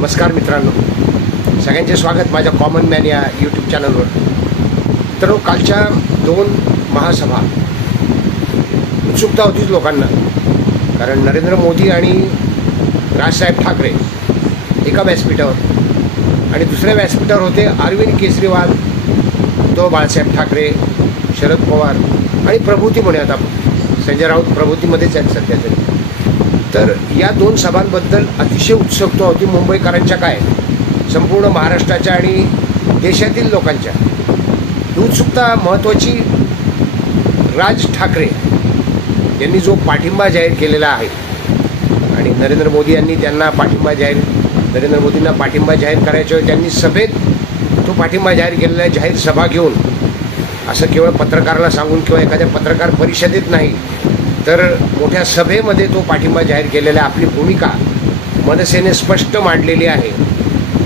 नमस्कार मित्रांनो सगळ्यांचे स्वागत माझ्या कॉमन मॅन या यूट्यूब चॅनलवर तर कालच्या दोन महासभा उत्सुकता होतीच लोकांना कारण नरेंद्र मोदी आणि राजसाहेब ठाकरे एका व्यासपीठावर आणि दुसऱ्या व्यासपीठावर होते अरविंद केजरीवाल उद्धव बाळासाहेब ठाकरे शरद पवार आणि प्रभूती म्हणूयात आपण संजय राऊत प्रभूतीमध्येच आहेत सध्या तरी तर या दोन सभांबद्दल अतिशय उत्सुकता होती मुंबईकरांच्या काय संपूर्ण महाराष्ट्राच्या आणि देशातील लोकांच्या उत्सुकता महत्त्वाची राज ठाकरे यांनी जो पाठिंबा जाहीर केलेला आहे आणि नरेंद्र मोदी यांनी त्यांना पाठिंबा जाहीर नरेंद्र मोदींना पाठिंबा जाहीर करायच्या त्यांनी सभेत तो पाठिंबा जाहीर केलेला आहे जाहीर सभा घेऊन असं केवळ पत्रकाराला सांगून किंवा एखाद्या पत्रकार परिषदेत नाही तर मोठ्या सभेमध्ये तो पाठिंबा जाहीर केलेला आपली भूमिका मनसेने स्पष्ट मांडलेली आहे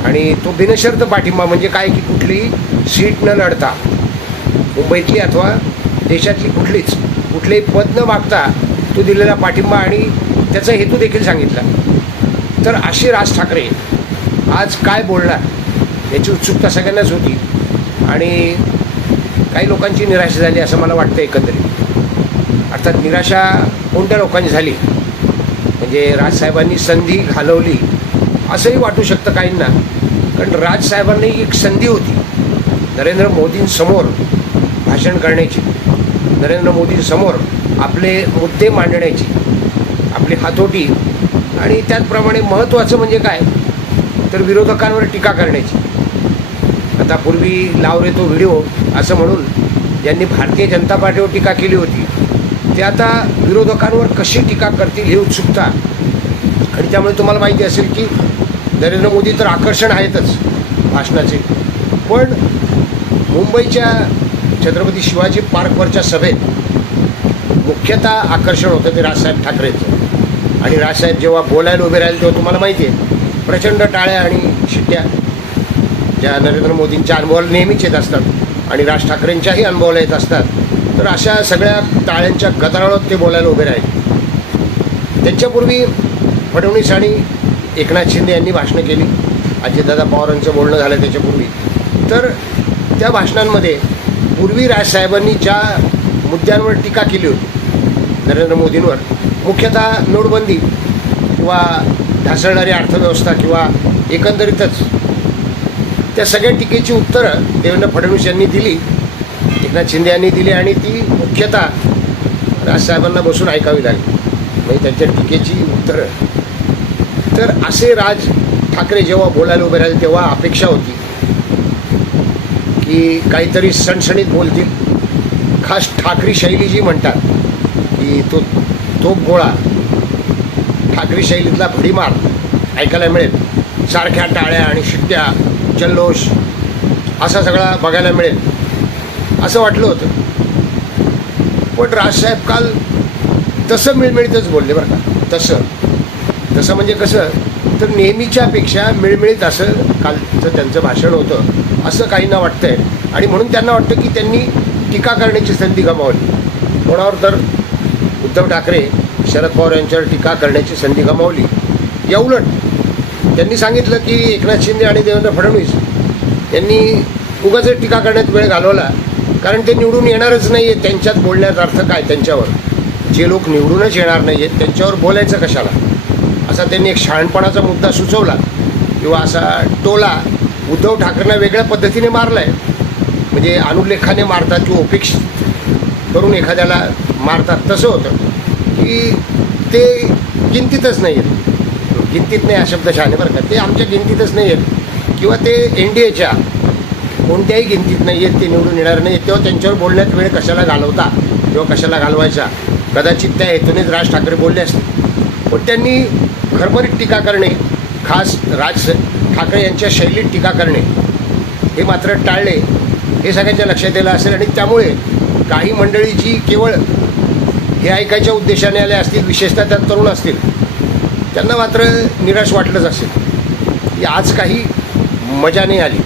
आणि तो बिनशर्त पाठिंबा म्हणजे काय की कुठलीही सीट न लढता मुंबईतली अथवा देशातली कुठलीच कुठलेही पद न मागता तो दिलेला पाठिंबा आणि त्याचा हेतू देखील सांगितला तर अशी राज ठाकरे आज काय बोलणार याची उत्सुकता सगळ्यांनाच होती आणि काही लोकांची निराशा झाली असं मला वाटतं एकंदरीत अर्थात निराशा कोणत्या लोकांनी झाली म्हणजे राजसाहेबांनी संधी घालवली असंही वाटू शकतं काहींना कारण राजसाहेबांनी एक संधी होती नरेंद्र मोदींसमोर भाषण करण्याची नरेंद्र मोदींसमोर आपले मुद्दे मांडण्याची आपली हातोटी आणि त्याचप्रमाणे महत्त्वाचं म्हणजे काय तर विरोधकांवर टीका करण्याची आता पूर्वी लावरे तो व्हिडिओ असं म्हणून ज्यांनी भारतीय जनता पार्टीवर टीका केली होती ते आता विरोधकांवर कशी टीका करतील हे उत्सुकता आणि त्यामुळे तुम्हाला माहिती असेल की नरेंद्र मोदी तर आकर्षण आहेतच भाषणाचे पण मुंबईच्या छत्रपती शिवाजी पार्कवरच्या सभेत मुख्यतः आकर्षण होतं ते राजसाहेब ठाकरेचं आणि राजसाहेब जेव्हा बोलायला उभे राहिले तेव्हा तुम्हाला माहिती आहे प्रचंड टाळ्या आणि शिट्ट्या ज्या नरेंद्र मोदींच्या अनुभवाला नेहमीच येत असतात आणि राज ठाकरेंच्याही अनुभवाला येत असतात तर अशा सगळ्या टाळ्यांच्या गदारोळात ते बोलायला उभे राहील त्यांच्यापूर्वी फडणवीस आणि एकनाथ शिंदे यांनी भाषणं केली अजितदादा पवारांचं बोलणं झालं त्याच्यापूर्वी तर त्या भाषणांमध्ये पूर्वी राजसाहेबांनी ज्या मुद्द्यांवर टीका केली होती नरेंद्र मोदींवर मुख्यतः नोटबंदी किंवा ढासळणारी अर्थव्यवस्था किंवा एकंदरीतच त्या सगळ्या टीकेची उत्तरं देवेंद्र फडणवीस यांनी दिली एकनाथ शिंदे यांनी दिली आणि ती मुख्यतः राजसाहेबांना बसून ऐकावी लागली म्हणजे त्यांच्या टीकेची उत्तरं तर असे राज ठाकरे जेव्हा बोलायला उभे राहिले तेव्हा अपेक्षा होती की काहीतरी सणसणीत बोलतील खास ठाकरी शैली जी म्हणतात की तो तो गोळा ठाकरी शैलीतला भडीमार ऐकायला मिळेल सारख्या टाळ्या आणि शिट्ट्या जल्लोष असा सगळा बघायला मिळेल असं वाटलं होतं पण राजसाहेब काल तसं मिळमिळीतच बोलले बरं का तसं तसं म्हणजे कसं तर नेहमीच्यापेक्षा मिळमिळीत असं कालचं त्यांचं भाषण होतं असं काहींना वाटतंय आणि म्हणून त्यांना वाटतं की त्यांनी टीका करण्याची संधी गमावली कोणावर तर उद्धव ठाकरे शरद पवार यांच्यावर टीका करण्याची संधी गमावली या उलट त्यांनी सांगितलं की एकनाथ शिंदे आणि देवेंद्र फडणवीस यांनी उगाच टीका करण्यात वेळ घालवला कारण ते निवडून येणारच नाही आहे त्यांच्यात बोलण्याचा अर्थ काय त्यांच्यावर जे लोक निवडूनच येणार नाही आहेत त्यांच्यावर बोलायचं कशाला असा त्यांनी एक शहाणपणाचा मुद्दा सुचवला किंवा असा टोला उद्धव ठाकरेंना वेगळ्या पद्धतीने मारला आहे म्हणजे अनुलेखाने मारतात किंवा उपेक्षित करून एखाद्याला मारतात तसं होतं की ते किंतीतच नाही आहेत किंतीत नाही हा शब्द शहाणे बरं का ते आमच्या किंतीतच नाही आहेत किंवा ते एन डी एच्या कोणत्याही किमतीत नाही आहेत ते निवडून येणार नाही तेव्हा त्यांच्यावर बोलण्यात वेळ कशाला घालवता किंवा कशाला घालवायचा कदाचित त्या हेतूनेच राज ठाकरे बोलले असतील पण त्यांनी घरभरीत टीका करणे खास राज ठाकरे यांच्या शैलीत टीका करणे हे मात्र टाळले हे सगळ्यांच्या लक्षात येलं असेल आणि त्यामुळे काही मंडळी जी केवळ हे ऐकायच्या उद्देशाने आले असतील विशेषतः त्या तरुण असतील त्यांना मात्र निराश वाटलंच असेल की आज काही मजा नाही आली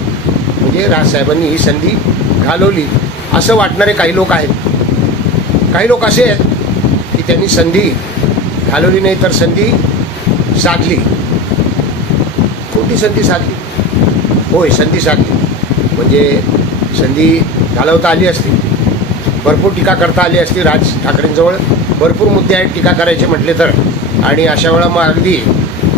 म्हणजे राजसाहेबांनी ही संधी घालवली असं वाटणारे काही लोक आहेत काही लोक असे आहेत की त्यांनी संधी घालवली नाही तर संधी साधली छोटी संधी साधली होय संधी साधली म्हणजे संधी घालवता आली असती भरपूर टीका करता आली असती राज ठाकरेंजवळ भरपूर मुद्दे आहेत टीका करायचे म्हटले तर आणि अशा वेळा मग अगदी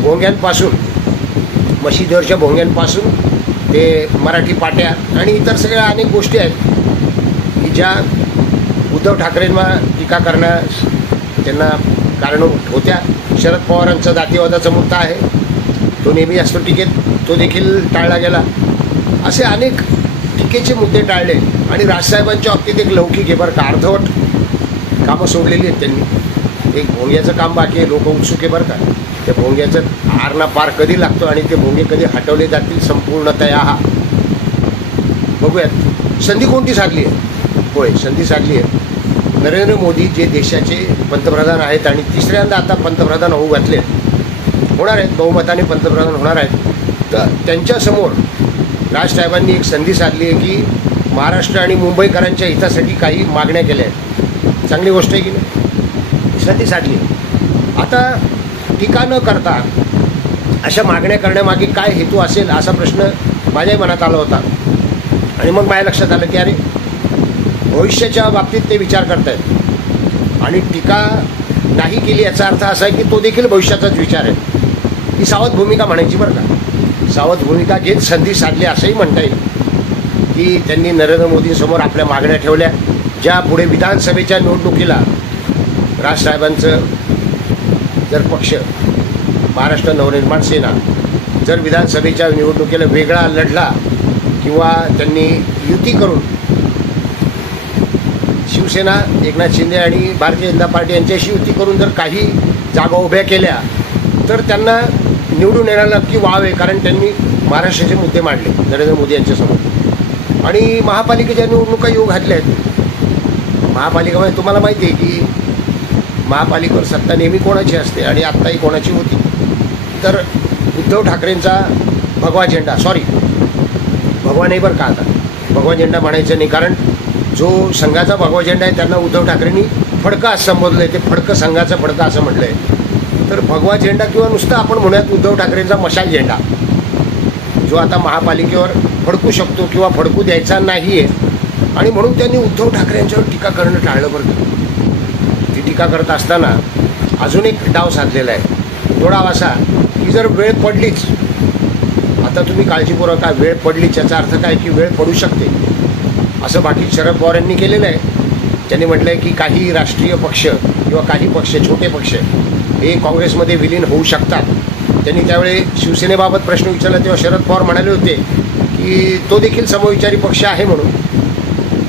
भोंग्यांपासून मशीदवरच्या भोंग्यांपासून ते मराठी पाट्या आणि इतर सगळ्या अनेक गोष्टी आहेत की ज्या उद्धव ठाकरेंना टीका करण्यास त्यांना कारण होत्या शरद पवारांचा जातीवादाचा मुद्दा आहे तो नेहमी असतो टीकेत तो देखील टाळला गेला असे अनेक टीकेचे मुद्दे टाळले आणि राजसाहेबांच्या बाबतीत एक लौकिक हे बरं का अर्धवट कामं सोडलेली आहेत त्यांनी एक भोंग्याचं काम बाकी आहे लोक उत्सुक आहे बरं का त्या भोंग्याचं आरणा पार कधी लागतो आणि ते भोंगे कधी हटवले जातील संपूर्णतया हा बघूयात संधी कोणती साधली आहे होय संधी साधली आहे नरेंद्र मोदी जे देशाचे पंतप्रधान आहेत आणि तिसऱ्यांदा आता पंतप्रधान होऊ घातले होणार आहेत बहुमताने पंतप्रधान होणार आहेत तर त्यांच्यासमोर राजसाहेबांनी एक संधी साधली आहे की महाराष्ट्र आणि मुंबईकरांच्या हितासाठी काही मागण्या केल्या आहेत चांगली गोष्ट आहे की नाही संधी साधली आता टीका न करता अशा मागण्या करण्यामागे काय हेतू असेल असा प्रश्न माझ्याही मनात आला होता आणि मग माझ्या लक्षात आलं की अरे भविष्याच्या बाबतीत ते विचार करत आहेत आणि टीका नाही केली याचा अर्थ असा आहे की तो देखील भविष्याचाच विचार आहे ही सावध भूमिका म्हणायची बरं का सावध भूमिका घेत संधी साधली असंही म्हणता येईल की त्यांनी नरेंद्र मोदींसमोर आपल्या मागण्या ठेवल्या ज्या पुढे विधानसभेच्या निवडणुकीला राजसाहेबांचं जर पक्ष महाराष्ट्र नवनिर्माण सेना जर विधानसभेच्या निवडणुकीला वेगळा लढला किंवा त्यांनी युती करून शिवसेना एकनाथ शिंदे आणि भारतीय जनता पार्टी यांच्याशी युती करून जर काही जागा उभ्या केल्या तर त्यांना निवडून येणार नक्की वाव आहे कारण त्यांनी महाराष्ट्राचे मुद्दे मांडले नरेंद्र मोदी यांच्यासमोर आणि महापालिकेच्या निवडणुका येऊ घातल्या आहेत म्हणजे तुम्हाला माहिती आहे की महापालिकेवर सत्ता नेहमी कोणाची असते आणि आत्ताही कोणाची होती तर उद्धव ठाकरेंचा भगवा झेंडा सॉरी भगवा नाही बरं का आता भगवा झेंडा म्हणायचं नाही कारण जो संघाचा भगवा झेंडा आहे त्यांना उद्धव ठाकरेंनी फडकं असं संबोधलं आहे ते फडकं संघाचं फडकं असं म्हटलं आहे तर भगवा झेंडा किंवा नुसतं आपण म्हणूयात उद्धव ठाकरेंचा मशाल झेंडा जो आता महापालिकेवर फडकू शकतो किंवा फडकू द्यायचा नाही आहे आणि म्हणून त्यांनी उद्धव ठाकरे यांच्यावर टीका करणं टाळलं बरं ती टीका करत असताना अजून एक डाव साधलेला आहे थोडा डाव असा ही जर वेळ पडलीच आता तुम्ही काळजीपूर्वक काय वेळ पडलीच याचा अर्थ काय की वेळ पडू शकते असं बाकी शरद पवार यांनी केलेलं आहे त्यांनी म्हटलं आहे की काही राष्ट्रीय पक्ष किंवा काही पक्ष छोटे पक्ष हे काँग्रेसमध्ये विलीन होऊ शकतात त्यांनी त्यावेळी शिवसेनेबाबत प्रश्न विचारला तेव्हा शरद पवार म्हणाले होते की तो देखील समविचारी पक्ष आहे म्हणून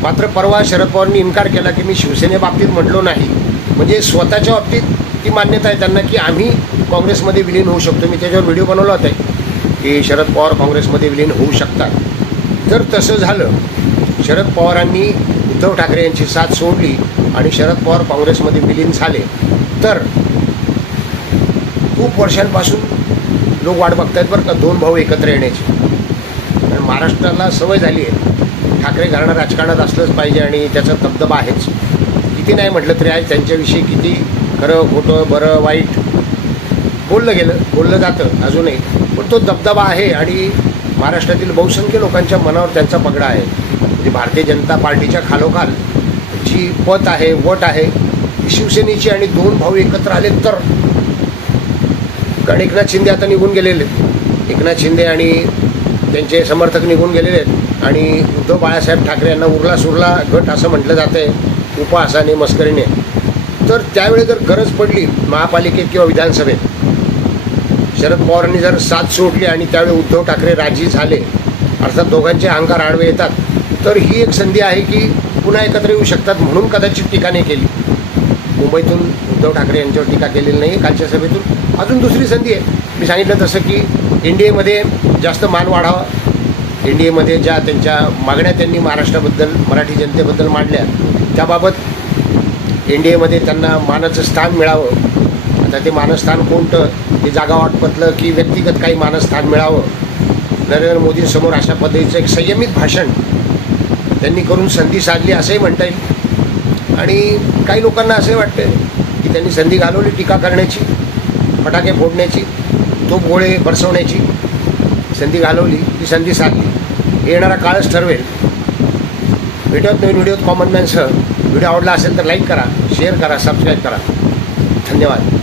मात्र परवा शरद पवारांनी इन्कार केला की मी शिवसेनेबाबतीत म्हटलो नाही म्हणजे स्वतःच्या बाबतीत ती मान्यता आहे त्यांना की आम्ही काँग्रेसमध्ये विलीन होऊ शकतो मी त्याच्यावर व्हिडिओ बनवला होता की शरद पवार काँग्रेसमध्ये विलीन होऊ शकतात जर तसं झालं शरद पवारांनी उद्धव ठाकरे यांची साथ सोडली आणि शरद पवार काँग्रेसमध्ये विलीन झाले तर खूप वर्षांपासून लोक वाट बघत आहेत बरं का दोन भाऊ एकत्र येण्याची कारण महाराष्ट्राला सवय झाली आहे ठाकरे घराणं राजकारणात असलंच पाहिजे आणि त्याचा दबदबा आहेच किती नाही म्हटलं तरी आहे त्यांच्याविषयी किती खरं खोटं बरं वाईट बोललं गेलं बोललं जातं अजूनही पण तो दबदबा आहे आणि महाराष्ट्रातील बहुसंख्य लोकांच्या मनावर त्यांचा पगडा आहे म्हणजे भारतीय जनता पार्टीच्या खालोखाल जी पत आहे वट आहे शिवसेनेची आणि दोन भाऊ एकत्र आले तर कारण एकनाथ शिंदे आता निघून गेलेले एकनाथ शिंदे आणि त्यांचे समर्थक निघून गेलेले आहेत आणि उद्धव बाळासाहेब ठाकरे यांना उरला सुरला गट असं म्हटलं जातं आहे उपहासाने मस्करीने तर त्यावेळी जर गरज पडली महापालिकेत किंवा विधानसभेत शरद पवारांनी जर साथ सोडली आणि त्यावेळी उद्धव ठाकरे राजी झाले अर्थात दोघांचे अहंकार आडवे येतात तर ही एक संधी आहे की पुन्हा एकत्र येऊ शकतात म्हणून कदाचित टीका नाही केली मुंबईतून उद्धव ठाकरे यांच्यावर टीका केलेली नाही कालच्या सभेतून अजून दुसरी संधी आहे मी सांगितलं तसं की एन डी एमध्ये जास्त मान वाढावा एन डी एमध्ये ज्या त्यांच्या मागण्या त्यांनी महाराष्ट्राबद्दल मराठी जनतेबद्दल मांडल्या त्याबाबत एन डी एमध्ये त्यांना मानाचं स्थान मिळावं तर ते मानस्थान कोणतं ते जागा वाटपतलं की व्यक्तिगत काही मानस्थान मिळावं नरेंद्र मोदींसमोर अशा पद्धतीचं एक संयमित भाषण त्यांनी करून संधी साधली असंही म्हणता येईल आणि काही लोकांना वाटतं वाटतं की त्यांनी संधी घालवली टीका करण्याची फटाके फोडण्याची तो गोळे बरसवण्याची संधी घालवली ती संधी साधली येणारा काळच ठरवेल भेटत नाही व्हिडिओत कॉमन मॅनसह व्हिडिओ आवडला असेल तर लाईक करा शेअर करा सबस्क्राईब करा धन्यवाद